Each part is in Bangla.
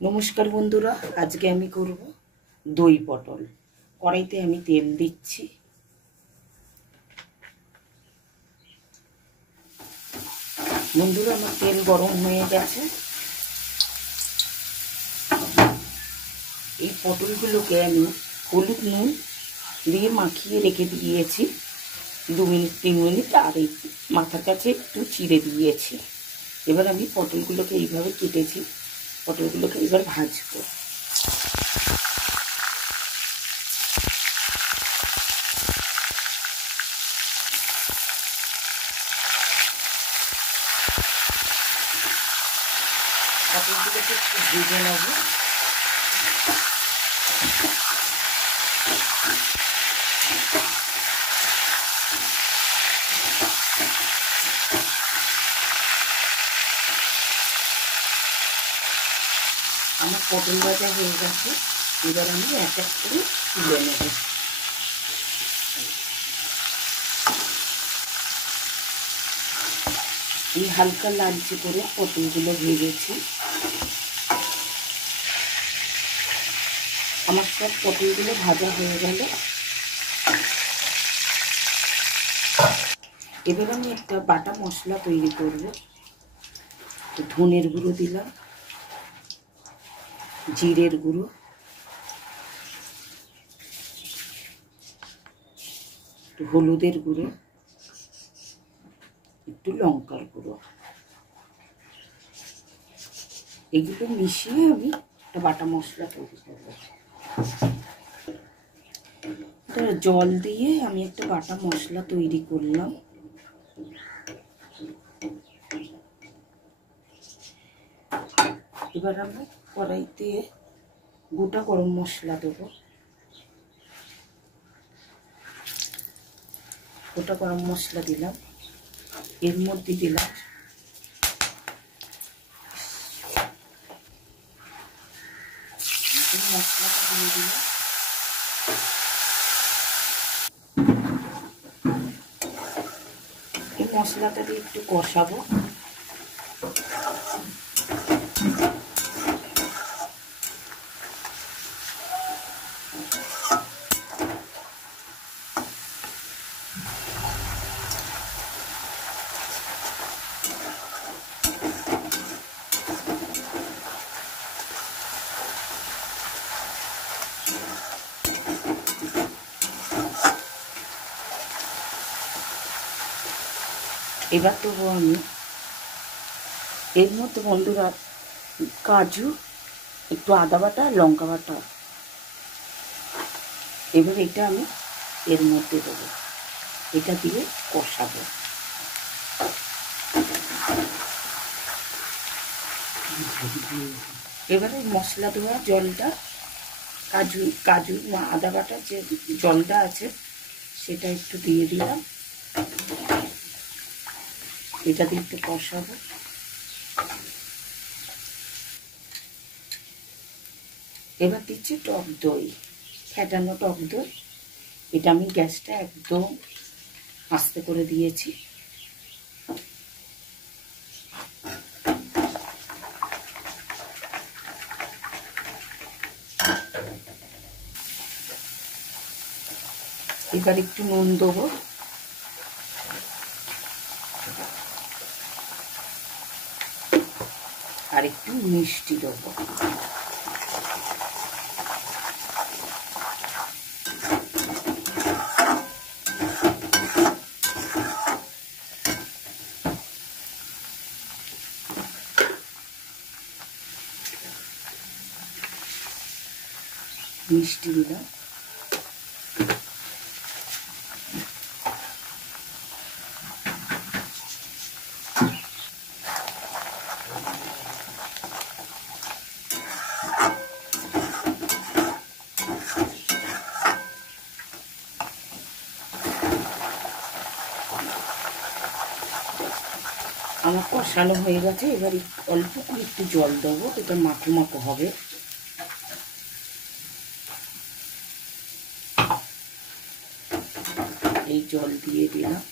নমস্কার বন্ধুরা, আজকে আমি করব দই পটল। কড়াইতে আমি তেল দিচ্ছি। বন্ধুরা, আমার তেল গরম হয়ে গেছে। এই পটলগুলোকে আমি হলুদ নুন দিয়ে মাখিয়ে রেখে দিয়েছি 2 মিনিট 3 মিনিট, আর এই মাথার কাছে একটু চিড়ে দিয়েছি। এবার আমি পটলগুলোকে এইভাবে কেটেছি, পটলগুলোকে এবার ভাজবো। পটলগুলোকে একটু ভেজে নেব। আমার পটল ভাজা হয়ে গেছে। এবার আমি এক এক করে তুলে নেব। এই হালকা লালচে করে পটলগুলো ভেজেছি। আমার সব পটলগুলো ভাজা হয়ে গেল। এবার আমি একটা বাটা মশলা তৈরি করব। ধনের গুঁড়ো দিলাম, জিরের গুঁড়ো, একটু হলুদের গুঁড়ো, একটু লঙ্কার গুঁড়ো। এগুলো মিশিয়ে আমি একটা বাটা মশলা তৈরি করব। জল দিয়ে আমি একটা বাটা মশলা তৈরি করলাম। এবার আমরা কড়াইতে গোটা গরম মশলা দেবো। গোটা গরম মশলা দিলাম। এর মধ্যে দিলাম মশলাটা দিয়ে দিলাম। এই মশলাটা দিয়ে একটু কষাবো। এবার দেবো আমি এর মধ্যে বন্ধুরা কাজু, একটু আদা বাটা, লঙ্কা বাটা। এবার এটা আমি এর মধ্যে দেবো। এটা দিয়ে কষাবো। এবারে মশলা দেওয়া জলটা, কাজু আদা বাটার যে জলটা আছে সেটা একটু দিয়ে দিলাম। এটা দিয়ে একটু কষাবো। এবার দিচ্ছি টক দই, ফ্যাটানো টক দই। এটা আমি গ্যাসটা একদম আস্তে করে দিয়েছি। এবার একটু নুন দেবো, আর একটু মিষ্টি দেবো। মিষ্টি দিলাম। আমার কষানো হয়ে গেছে। এবার অল্প করে একটু জল দেবো, এটা মাখো মাখো হবে। এই জল দিয়ে দিলাম।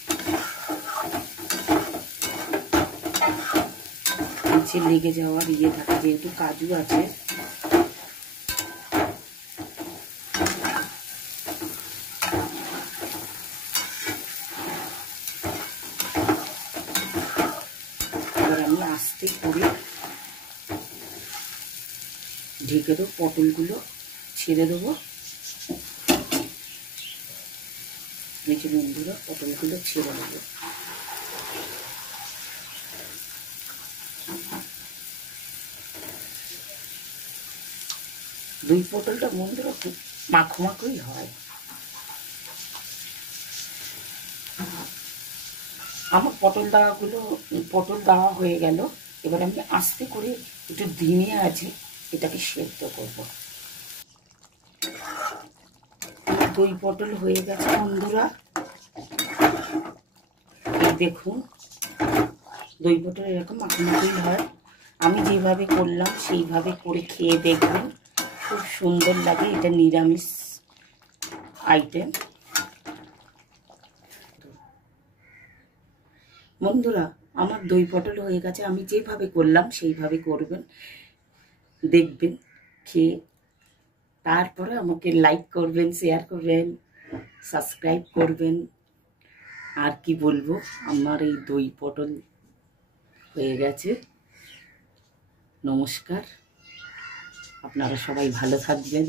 নিচে লেগে যাওয়ার ইয়ে থাকে, যেহেতু কাজু আছে। এবার আমি আস্তে করে ঢেকে দেবো, পটলগুলো ছেড়ে দেবো। নিচে বন্ধুরা পটলগুলো ছেড়ে দেবো। দুই পটলটা বন্ধুরা খুব মাখো মাখোই হয়। আমার পটল দেওয়া হয়ে গেল। এবার আমি আস্তে করে একটু ধিমে আছে এটাকে সেদ্ধ করব। দই পটল হয়ে গেছে বন্ধুরা, দেখুন দই পটল এরকম মাখামাখি হয়। আমি যেভাবে করলাম সেইভাবে করে খেয়ে দেখবেন, খুব সুন্দর লাগে। এটা নিরামিষ আইটেম। বন্ধুরা আমার দই পটল হয়ে গেছে, আমি যেভাবে করলাম সেইভাবে করবেন, দেখবেন খেয়ে। তারপরে আমাকে লাইক করবেন, শেয়ার করবেন, সাবস্ক্রাইব করবেন। আর কি বলবো, আমার এই দই পটল হয়ে গেছে। নমস্কার, আপনারা সবাই ভালো থাকবেন।